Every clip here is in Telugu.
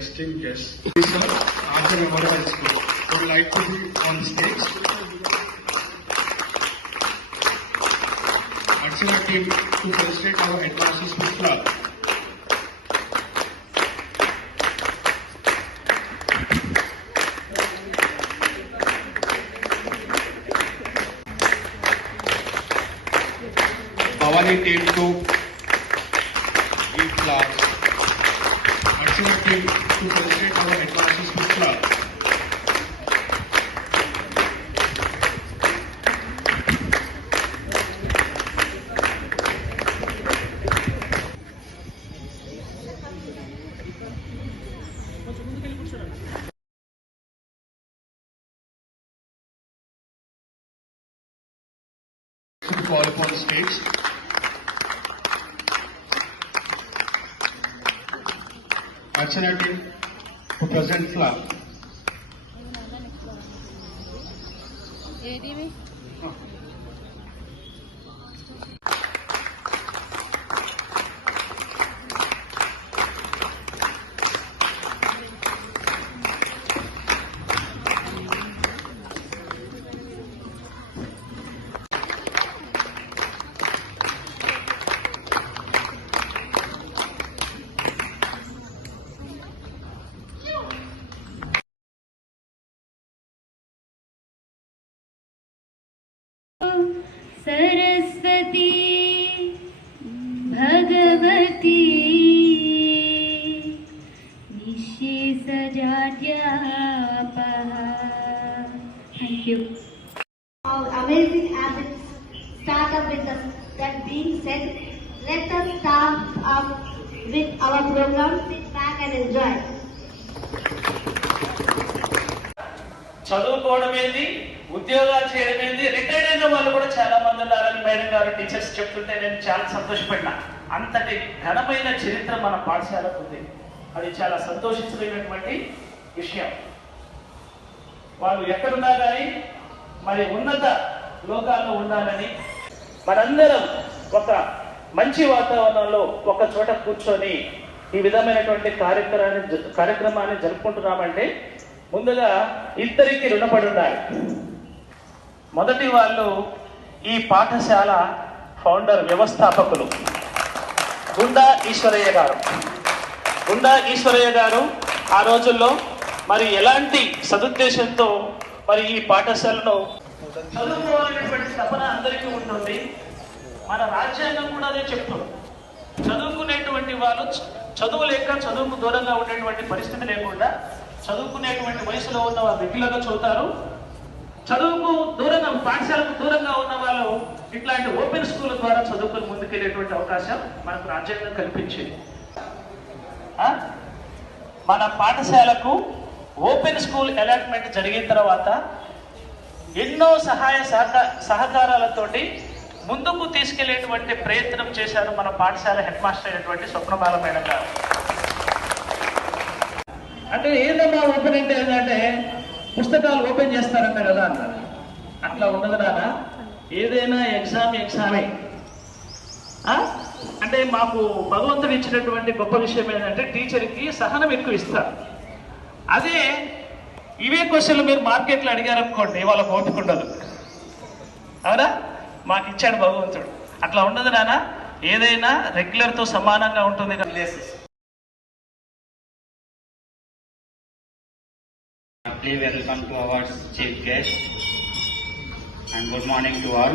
esteemed guests. Sir, Arthur Memorial School would like to be on stage. Archana team to felicitate our headmasters with flag. Bhavani team to give flags. Archana team to felicitate our headmasters with flag. To fall upon stage. Archana team to present flag. Saraswati Bhagwati निशेषजाड्यापहा. Thank you. Our amazing habits start up with that being said. Let us start up with our program. Sit back and enjoy. చదువుకోవడం ఏంది, ఉద్యోగాలు చేయడం ఏంది, రిటైర్డ్ అయిన వాళ్ళు కూడా చాలా మంది ఉన్నారని మేడం గారు టీచర్స్ చెప్తుంటే నేను చాలా సంతోషపడినా. అంతటి ఘనమైన చరిత్ర మన పాఠశాలకు ఉంది. అది చాలా సంతోషించదగినటువంటి విషయం. వాళ్ళు ఎక్కడున్నా కానీ మరి ఉన్నత లోకాల్లో ఉండాలని మనందరం ఒక మంచి వాతావరణంలో ఒక చోట కూర్చొని ఈ విధమైనటువంటి కార్యక్రమాన్ని జరుపుకుంటున్నామంటే ముందుగా ఇద్దరికి రుణపడి ఉండాలి. మొదటి వాళ్ళు ఈ పాఠశాల ఫౌండర్ వ్యవస్థాపకులు గుండా ఈశ్వరయ్య గారు. గుండా ఈశ్వరయ్య గారు ఆ రోజుల్లో మరి ఎలాంటి సదుద్దేశంతో మరి ఈ పాఠశాలను చదువుకోవాలనేటువంటి తపన అందరికీ ఉంటుంది. మన రాజ్యాంగం కూడా అదే చెప్తుంది. చదువుకునేటువంటి వాళ్ళు చదువు లేక చదువుకు దూరంగా ఉండేటువంటి పరిస్థితి లేకుండా చదువుకునేటువంటి వయసులో ఉన్న వాళ్ళు రెగ్యులర్గా చదువుతారు. చదువుకు దూరంగా పాఠశాలకు దూరంగా ఉన్న వాళ్ళు ఇట్లాంటి ఓపెన్ స్కూల్ ద్వారా చదువుకుని ముందుకెళ్ళేటువంటి అవకాశం మనకు రాజ్యాంగం కల్పించింది. మన పాఠశాలకు ఓపెన్ స్కూల్ అలాట్మెంట్ జరిగిన తర్వాత ఎన్నో సహాయ సహకారాలతోటి ముందుకు తీసుకెళ్లేటువంటి ప్రయత్నం చేశారు మన పాఠశాల హెడ్ మాస్టర్ అయినటువంటి స్వప్నబాల మేడం గారు. అంటే ఏందమ్మా ఓపెన్ అంటే ఏంటంటే పుస్తకాలు ఓపెన్ చేస్తారంట కదా అన్నారు. అట్లా ఉండదు నాన్న, ఏదైనా ఎగ్జామే. అంటే మాకు భగవంతుడు ఇచ్చినటువంటి గొప్ప విషయం ఏంటంటే టీచర్కి సహనం ఎక్కువ ఇస్తారు. అదే ఇవే క్వశ్చన్లు మీరు మార్కెట్లో అడిగారనుకోండి వాళ్ళకు ఓపిక ఉండదు. అవునా? మాకు ఇచ్చాడు భగవంతుడు. అట్లా ఉండదు నాన్న, ఏదైనా రెగ్యులర్తో సమానంగా ఉంటుంది. Welcome to our chief guest and good morning to all.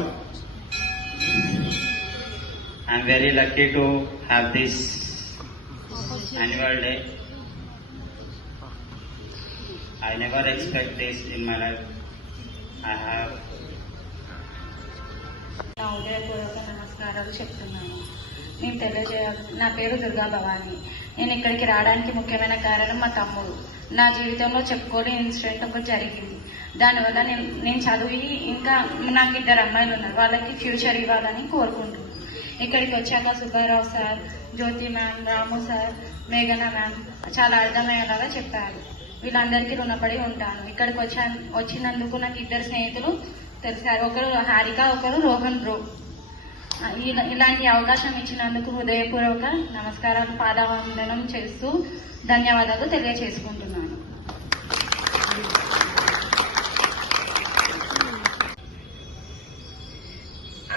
I am very lucky to have this annual day. I never expect this in my life. I have నా ఉదయపూర్వక నమస్కారాలు చెప్తున్నాను. నా పేరు దుర్గా భవాని. నేను ఇక్కడికి రావడానికి ముఖ్యమైన కారణం మా తమ్ముడు. నా జీవితంలో చెప్పుకోలేని ఇన్సిడెంట్ ఒకటి జరిగింది. దానివల్ల నేను చదివి ఇంకా నాకు 2 అమ్మాయిలు ఉన్నారు, వాళ్ళకి ఫ్యూచర్ ఇవ్వాలని కోరుకుంటున్నాను. ఇక్కడికి వచ్చాక సుబ్బారావు సార్, జ్యోతి మ్యామ్, రాము సార్, మేఘనా మ్యామ్ చాలా అర్థమయ్యేలాగా చెప్పారు. వీళ్ళందరికీ రుణపడి ఉంటాను. ఇక్కడికి వచ్చినందుకు నాకు 2 స్నేహితులు తెలిసారు. ఒకరు హారిక, ఒకరు రోహన్ బ్రో. ఇలాంటి అవకాశం ఇచ్చినందుకు హృదయపూర్వక నమస్కారాలు, పాదావందనం చేస్తూ ధన్యవాదాలు తెలియచేసుకుంటున్నాను.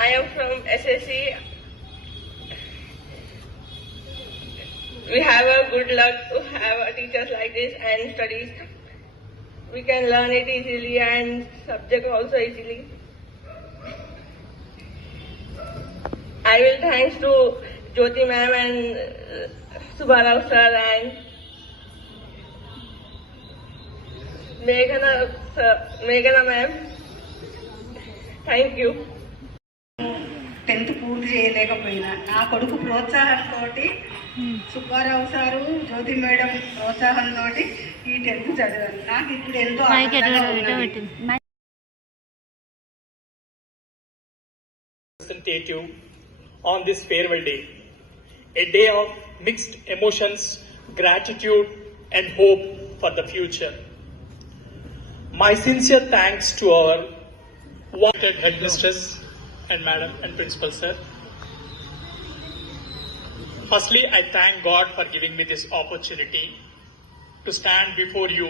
I am from SSC. We have a good luck to have a teachers like this and studies. We can learn it easily and subject also easily. I will thanks to Jyoti ma'am and Subbarao sir and Meghana ma'am. Thank you. 10th పూర్తి చేయలేకపోయినా నా కొడుకు ప్రోత్సాహంతో, సుబ్బారావు సారు, జ్యోతి మేడం ప్రోత్సాహంతో ఈ 10th చదివాను. నాకు ఇప్పుడు ఎంతో ఆనందంగా ఉన్నది. Representative on this farewell day, a day of mixed emotions, gratitude and hope for the future. My sincere thanks to our wanted headmistress and madam and principal sir. Firstly, I thank God for giving me this opportunity to stand before you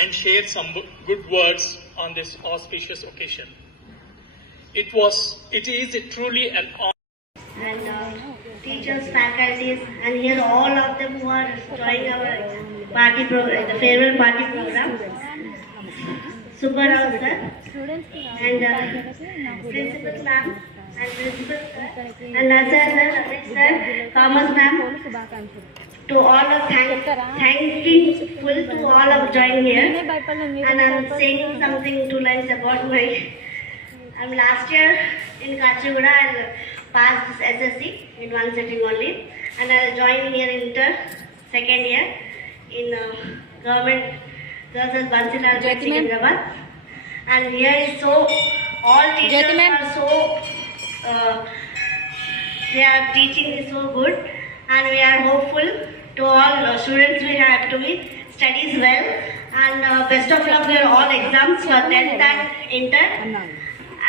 and share some good words on this auspicious occasion. It is truly an honor. And teachers, faculties, and here all of them who are joining our the farewell party program. Subbarao sir and principal ma'am and principal sir and Nasir sir, Amit sir, Commerce ma'am. To all of thankful to all of joining here. And I'm saying something to lines about my. I'm last year in Kachiguda and passed this SSC in one sitting only, and I joined here in second year in government girls as Bansinal Secunderabad. And here is so all teachers are so they are teaching is so good, and we are hopeful to all students. We have to be studies well, and best of luck for all exams for 10th and inter.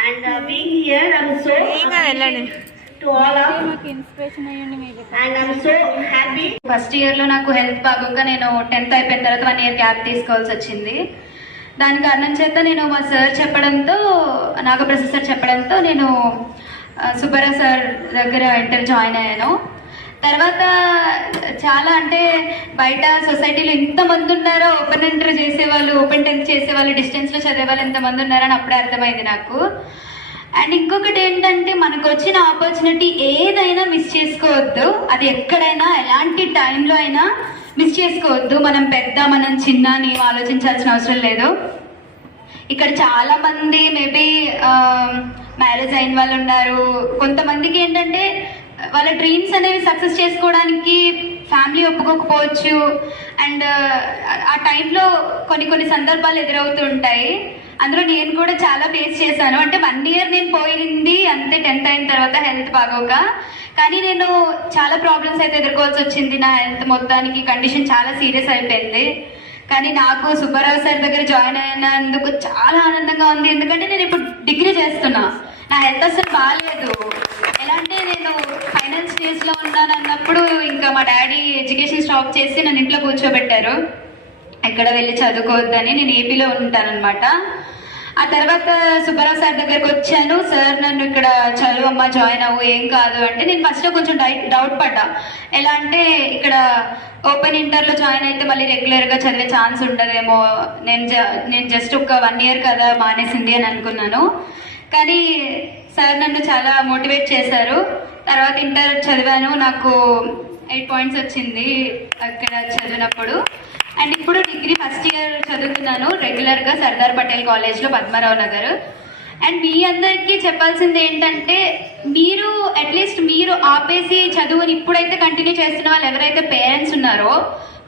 And being here, I'm so to all of and I'm so happy. First ఇయర్లో నాకు హెల్త్ బాగోక నేను 10th అయిపోయిన తర్వాత 1 year గ్యాప్ తీసుకోవాల్సి వచ్చింది. దాని కారణం చేత నేను మా సార్ చెప్పడంతో, నాగప్రసాద్ సార్ చెప్పడంతో నేను సుబ్బారావు సార్ దగ్గర ఇంటర్ జాయిన్ అయ్యాను. తర్వాత చాలా అంటే బయట సొసైటీలో ఎంతమంది ఉన్నారో ఓపెన్ ఇంటర్ చేసేవాళ్ళు, ఓపెన్ 10th చేసేవాళ్ళు, డిస్టెన్స్లో చదివేవాళ్ళు ఎంతమంది ఉన్నారని అప్పుడే అర్థమైంది నాకు. అండ్ ఇంకొకటి ఏంటంటే మనకు వచ్చిన ఆపర్చునిటీ ఏదైనా మిస్ చేసుకోవద్దు. అది ఎక్కడైనా ఎలాంటి టైంలో అయినా మిస్ చేసుకోవద్దు. మనం పెద్ద మనం చిన్న అని ఆలోచించాల్సిన అవసరం లేదు. ఇక్కడ చాలా మంది మేబీ మ్యారేజ్ అయిన వాళ్ళు ఉన్నారు. కొంతమందికి ఏంటంటే వాళ్ళ డ్రీమ్స్ అనేవి సక్సెస్ చేసుకోవడానికి ఫ్యామిలీ ఒప్పుకోకపోవచ్చు. అండ్ ఆ టైంలో కొన్ని సందర్భాలు ఎదురవుతూ ఉంటాయి. అందులో నేను కూడా చాలా ఫేస్ చేశాను. అంటే 1 year నేను పోయింది అంతే 10th అయిన తర్వాత హెల్త్ బాగోక. కానీ నేను చాలా ప్రాబ్లమ్స్ అయితే ఎదుర్కోవాల్సి వచ్చింది. నా హెల్త్ మొత్తానికి కండిషన్ చాలా సీరియస్ అయిపోయింది. కానీ నాకు సుబ్బారావు సార్ దగ్గర జాయిన్ అయినందుకు చాలా ఆనందంగా ఉంది. ఎందుకంటే నేను ఇప్పుడు డిగ్రీ చేస్తున్నా. నా హెల్త్ అసలు బాగాలేదు. ఎలా అంటే నేను ఫైనల్ స్టేజ్లో ఉన్నాను అన్నప్పుడు ఇంకా మా డాడీ ఎడ్యుకేషన్ స్టాప్ చేసి నన్ను ఇంట్లో కూర్చోబెట్టారు. ఎక్కడ వెళ్ళి చదువుకోవద్దని. నేను ఏపీలో ఉంటానన్నమాట. ఆ తర్వాత సుబ్బారావు సార్ దగ్గరకు వచ్చాను. సార్ నన్ను ఇక్కడ చదువమ్మా జాయిన్ అవ్వు, ఏం కాదు అంటే నేను ఫస్ట్లో కొంచెం డౌట్ పడ్డా. ఎలా అంటే ఇక్కడ ఓపెన్ ఇంటర్లో జాయిన్ అయితే మళ్ళీ రెగ్యులర్గా చదివే ఛాన్స్ ఉండదేమో, నేను జస్ట్ ఒక 1 year కదా మానేసింది అని అనుకున్నాను. కానీ సార్ నన్ను చాలా మోటివేట్ చేశారు. తర్వాత ఇంటర్ చదివాను. నాకు 8 points వచ్చింది అక్కడ చదివినప్పుడు. అండ్ ఇప్పుడు డిగ్రీ ఫస్ట్ ఇయర్ చదువుతున్నాను రెగ్యులర్గా సర్దార్ పటేల్ కాలేజ్లో, పద్మారావు నగర్. అండ్ మీ అందరికీ చెప్పాల్సింది ఏంటంటే మీరు అట్లీస్ట్ మీరు ఆపేసి చదువుని ఇప్పుడైతే కంటిన్యూ చేస్తున్న వాళ్ళు ఎవరైతే పేరెంట్స్ ఉన్నారో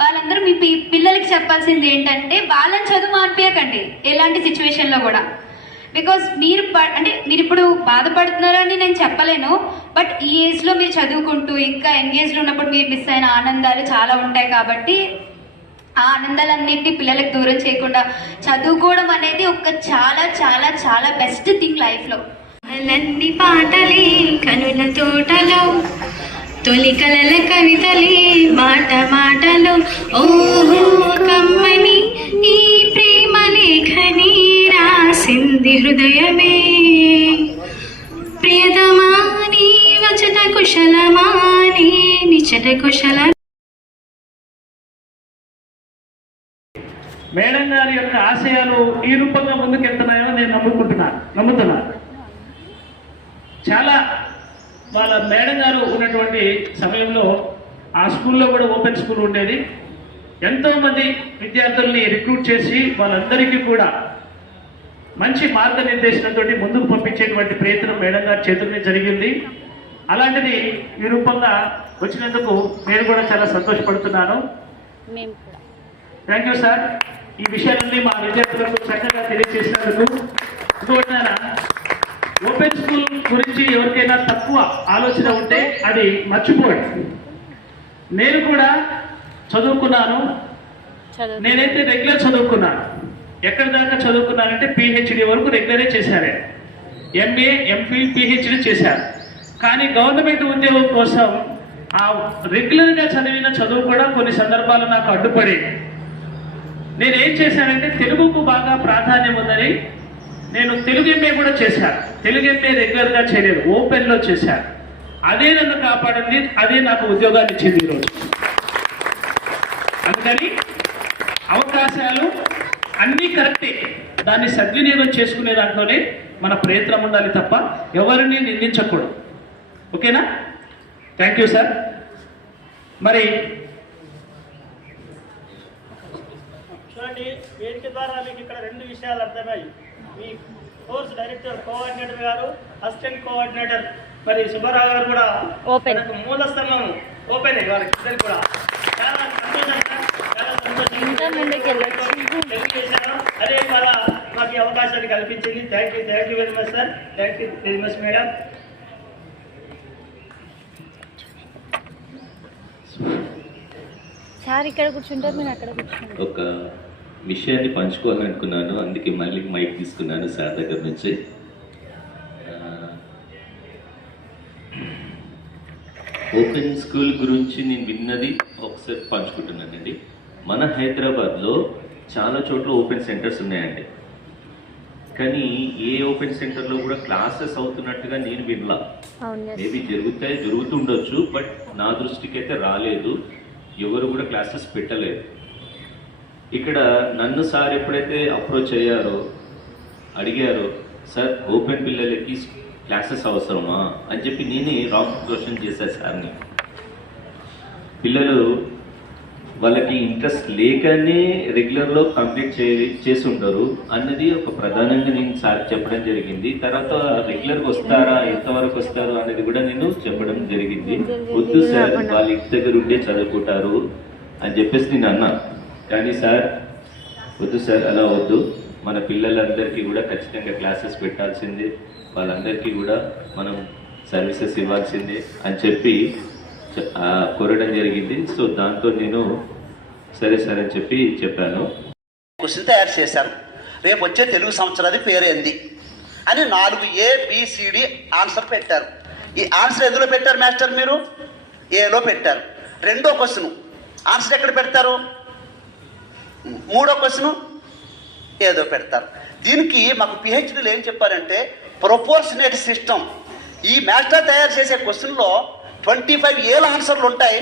వాళ్ళందరూ మీ పిల్లలకి చెప్పాల్సింది ఏంటంటే వాళ్ళని చదువు మానిపించకండి ఎలాంటి సిచ్యువేషన్లో కూడా. బికాస్ మీరు ఇప్పుడు బాధపడుతున్నారని నేను చెప్పలేను. బట్ ఈ ఏజ్లో మీరు చదువుకుంటూ ఇంకా ఎంగేజ్లో ఉన్నప్పుడు మీరు మిస్ అయిన ఆనందాలు చాలా ఉంటాయి. కాబట్టి ఆ ఆనందాలన్నింటినీ పిల్లలకు దూరం చేయకుండా చదువుకోవడం అనేది ఒక చాలా చాలా చాలా బెస్ట్ థింగ్ లైఫ్లో. కలలన్నీ పాటలే కనుల తోటలో తొలి కలల కవితలే మాట మాటలో ఓహో కమ్మని ఈ ప్రేమ లేఖని రాసింది హృదయమే ప్రియతమా నీ వచట కుశలమా నీ నిచట కుశల. మేడం గారి యొక్క ఆశయాలు ఈ రూపంగా ముందుకెళ్తున్నాయో నేను నమ్ముతున్నాను. చాలా వాళ్ళ మేడం గారు ఉన్నటువంటి సమయంలో ఆ స్కూల్లో కూడా ఓపెన్ స్కూల్ ఉండేది. ఎంతోమంది విద్యార్థుల్ని రిక్రూట్ చేసి వాళ్ళందరికీ కూడా మంచి మార్గనిర్దేశనంతో ముందుకు పంపించేటువంటి ప్రయత్నం మేడం గారి చేతుల్ని జరిగింది. అలాంటిది ఈ రూపంగా వచ్చినందుకు నేను కూడా చాలా సంతోషపడుతున్నాను. Thank you sir. ఈ విషయాలన్నీ మా విద్యార్థులకు చక్కగా తెలియజేసినందుకు. ఇంకోటి ఓపెన్ స్కూల్ గురించి ఎవరికైనా తక్కువ ఆలోచన ఉంటే అది మర్చిపోండి. నేను కూడా చదువుకున్నాను. నేనైతే రెగ్యులర్ చదువుకున్నాను. ఎక్కడి దాకా చదువుకున్నానంటే పిహెచ్డి వరకు రెగ్యులరే చేశాను. ఎంఏ ఎంఫిల్ పిహెచ్డి చేశాను. కానీ గవర్నమెంట్ ఉద్యోగం కోసం ఆ రెగ్యులర్గా చదివిన చదువు కూడా కొన్ని సందర్భాలు నాకు అడ్డుపడేది. నేనేం చేశానంటే తెలుగుకు బాగా ప్రాధాన్యం ఉందని నేను తెలుగు ఎంఏ కూడా చేశాను. తెలుగు ఎంఏ రెగ్యులర్గా చేయలేదు, ఓపెన్లో చేశాను. అదే నన్ను కాపాడింది, అదే నాకు ఉద్యోగాన్ని ఇచ్చింది ఈరోజు. అందుకని అవకాశాలు అన్నీ కరెక్టే, దాన్ని సద్వినియోగం చేసుకునే దాంట్లోనే మన ప్రయత్నం ఉండాలి తప్ప ఎవరిని నిందించకూడదు. ఓకేనా? Thank you sir. మరి చూడండి, వేదిక ద్వారా మీకు ఇక్కడ 2 విషయాలు అర్థమయ్యాయి. మీ కోర్స్ డైరెక్టర్ కోఆర్డినేటర్ గారు, అసిస్టెంట్ కోఆర్డినేటర్ మరి సుబ్బారావు గారు కూడా మనకు మూల స్తంభం ఓపెన్ వాళ్ళకి ఇద్దరు కూడా చాలా సంతోషం, చాలా సంతోషంగా తెలియజేశారు. అదే ద్వారా మాకు ఈ అవకాశాన్ని కల్పించింది. Thank you very much sir. Thank you very much madam. Sir ఇక్కడ కూర్చుంటారు, నేను అక్కడ కూర్చుంటాను. ఒక విషయాన్ని పంచుకోవాలనుకున్నాను, అందుకే మళ్ళీ మైక్ తీసుకున్నాను సార్ దగ్గర నుంచి. ఓపెన్ స్కూల్ గురించి నేను విన్నది ఒకసారి పంచుకుంటున్నానండి. మన హైదరాబాద్లో చాలా చోట్ల ఓపెన్ సెంటర్స్ ఉన్నాయండి. కానీ ఏ ఓపెన్ సెంటర్లో కూడా క్లాసెస్ అవుతున్నట్టుగా నేను వినలా. మేబీ జరుగుతుండొచ్చు, బట్ నా దృష్టికి అయితే రాలేదు. ఎవరు కూడా క్లాసెస్ పెట్టలేదు. ఇక్కడ నన్ను సార్ ఎప్పుడైతే అప్రోచ్ అయ్యారో, అడిగారో, సార్ ఓపెన్ పిల్లలకి క్లాసెస్ అవసరమా అని చెప్పి నేనే రాంగ్ క్వశ్చన్ చేశాను సార్ని. పిల్లలు వాళ్ళకి ఇంట్రెస్ట్ లేకనే రెగ్యులర్లో కంప్లీట్ చేసి ఉంటారు అన్నది ఒక ప్రధానంగా నేను సార్ చెప్పడం జరిగింది. తర్వాత రెగ్యులర్గా వస్తారా, ఎంతవరకు వస్తారు అనేది కూడా నేను చెప్పడం జరిగింది. వద్దు సార్, వాళ్ళ ఇంటి దగ్గర ఉండే చదువుకుంటారు అని చెప్పేసి నేను అన్నా. కానీ సార్ వద్దు సార్, అలా వద్దు, మన పిల్లలందరికీ కూడా ఖచ్చితంగా క్లాసెస్ పెట్టాల్సిందే, వాళ్ళందరికీ కూడా మనం సర్వీసెస్ ఇవ్వాల్సిందే అని చెప్పి కోరడం జరిగింది. సో దాంతో నేను సరే సరే అని చెప్పి చెప్పాను. క్వశ్చన్ తయారు చేశారు. రేపు వచ్చే తెలుగు సంవత్సరాది పేరేంది అని 4 ABCD ఆన్సర్ పెట్టారు. ఈ ఆన్సర్ ఎందులో పెట్టారు మాస్టర్? మీరు ఏలో పెట్టారు. 2వ క్వశ్చన్ ఆన్సర్ ఎక్కడ పెడతారు? 3వ క్వశ్చన్ ఏదో పెడతారు. దీనికి మాకు పిహెచ్డీలు ఏం చెప్పారంటే ప్రొపోర్షనేట్ సిస్టమ్. ఈ మాస్టర్ తయారు చేసే క్వశ్చన్లో 25 ఏల ఆన్సర్లు ఉంటాయి,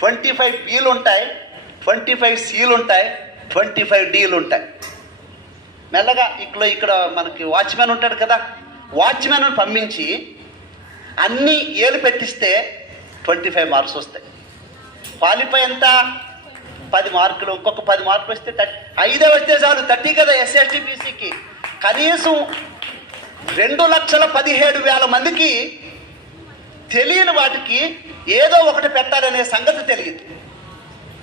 25 Bలు ఉంటాయి, 25 Cలు ఉంటాయి, 25 Dలు ఉంటాయి. మెల్లగా ఇక్కడ మనకి వాచ్మెన్ ఉంటాడు కదా, వాచ్మెన్ పంపించి అన్ని ఏలు పెట్టిస్తే 25 మార్క్స్ వస్తాయి. క్వాలిఫై ఎంత? 10 మార్కులు. ఇంకొక 10 మార్కులు వస్తే 5 వస్తే చాలు, 30 కదా SST BCకి. కనీసం 2,17,000 మందికి తెలియని వాటికి ఏదో ఒకటి పెట్టాలనే సంగతి తెలియదు.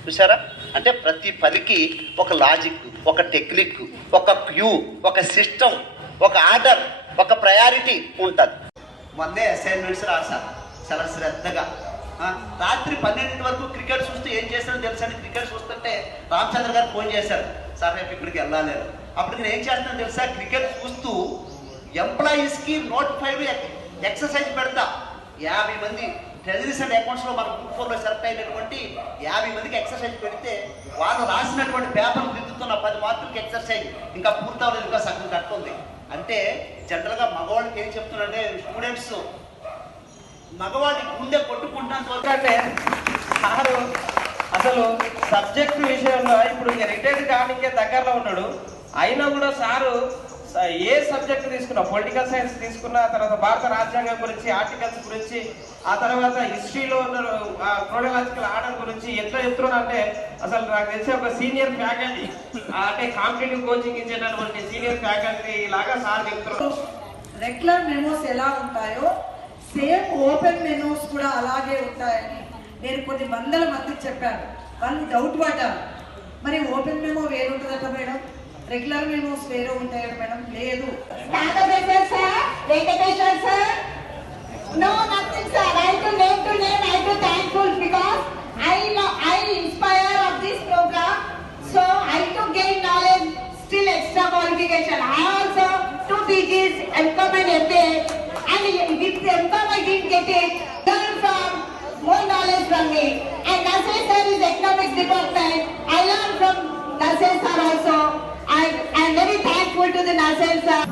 చూసారా? అంటే ప్రతి పనికి ఒక లాజిక్, ఒక టెక్నిక్, ఒక క్యూ, ఒక సిస్టమ్, ఒక ఆర్డర్, ఒక ప్రయారిటీ ఉంటుంది. మొన్నే అసైన్మెంట్స్ రాశాను చాలా శ్రద్ధగా. రాత్రి 12 వరకు క్రికెట్ చూస్తూ ఏం చేస్తానో తెలుసా? క్రికెట్ చూస్తుంటే రామచంద్ర గారు ఫోన్ చేశారు, సార్ రేపు ఇక్కడికి వెళ్ళాలి. అప్పుడు నేను ఏం చేస్తానో తెలుసా? క్రికెట్ చూస్తూ ఎంప్లాయీస్కి నోటిఫైడ్ ఎక్సర్సైజ్ పెడతా. 50 మంది ట్రెజరీస్ అండ్ అకౌంట్స్లో మన గ్రూప్ 4లో సెలెక్ట్ అయినటువంటి 50 మందికి ఎక్సర్సైజ్ పెడితే వాళ్ళు రాసినటువంటి పేపర్లు దిద్దుతున్న 10 మార్కులకి ఎక్సర్సైజ్ ఇంకా పూర్తవలేదు, ఇంకా సగం కట్టుంది. అంటే జనరల్గా మగవాళ్ళకి ఏం చెప్తున్నారంటే స్టూడెంట్స్ మగవాడి గుండె కొట్టుకుంటాను అంటే సారు అసలు సబ్జెక్ట్ విషయంలో ఇప్పుడు రిటైర్డ్ కానికే దగ్గరలో ఉన్నాడు. అయినా కూడా సారు ఏ సబ్జెక్ట్ తీసుకున్నా, పొలిటికల్ సైన్స్ తీసుకున్నా, తర్వాత భారత రాజ్యాంగం గురించి, ఆర్టికల్స్ గురించి, ఆ తర్వాత హిస్టరీలో ఉన్న క్రోనలాజికల్ ఆర్డర్ గురించి ఎట్లా చెప్తున్నా అంటే అసలు నాకు తెలిసి ఒక సీనియర్ ఫ్యాకల్టీ అంటే కాంపిటేటివ్ కోచింగ్ ఇచ్చేటటువంటి సీనియర్ ఫ్యాకల్టీ లాగా సార్ చెప్తున్నారు. రెగ్యులర్ మెమోస్ ఎలా ఉంటాయో సేమ్ ఓపెన్ మెనూస్ కూడా అలాగే ఉంటాయని నేను కొన్ని వందల మందికి చెప్పాను. వాళ్ళు డౌట్ పడ్డారు, మరి ఓపెన్ మెమో వేరు ఉంటుందట మేడం, రెగ్యులర్ మెమోస్ వేరే ఉంటాయట మేడం. లేదు No, nothing, sir. I to name, I to thankful because I inspire of this program. So I to gain knowledge, still extra qualification. I also 2 PGs, MCOM and MA. And with MCOM I didn't get it. Learn from more knowledge from me. And Nasir sir is economics department. I learned from Nasir sir also. I am very thankful to the Nasir sir.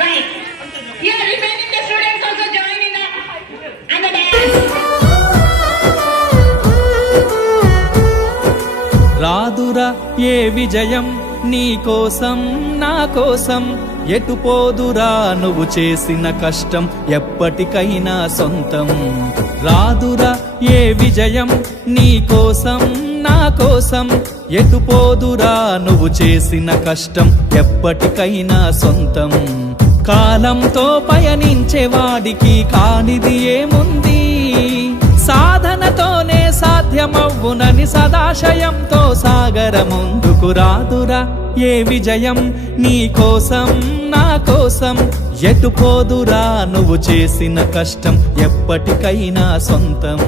Right. Yeah, remaining the students also join in and the రాదురా ఏ విజయం నీ కోసం నా కోసం, ఎటుపోదురా నువ్వు చేసిన కష్టం ఎప్పటికైనా సొంతం. రాదురా ఏ విజయం నీ కోసం నా కోసం, ఎటుపోదురా నువ్వు చేసిన కష్టం ఎప్పటికైనా సొంతం. కాలంతో పయనించే వాడికి కానిది ఏముంది, సాధనతోనే సాధ్యమవ్వునని సదాశయంతో సాగర ముందుకు. రాదురా ఏ విజయం నీ కోసం నా కోసం, ఎటుపోదురా నువ్వు చేసిన కష్టం ఎప్పటికైనా సొంతం.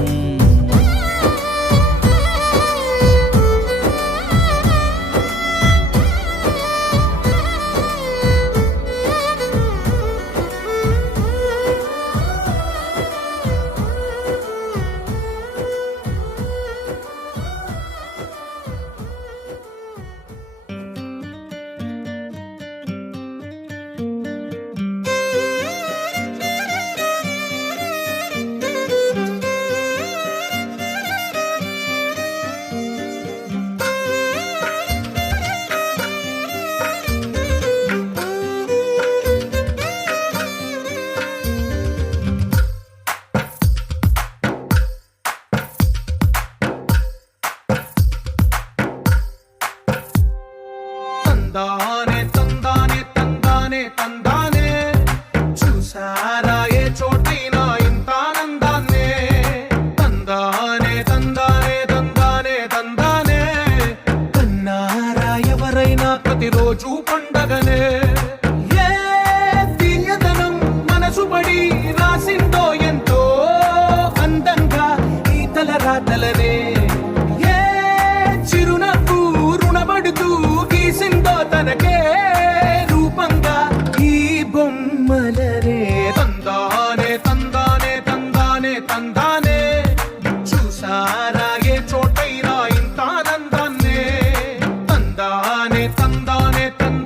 తందానే తందానే తందానే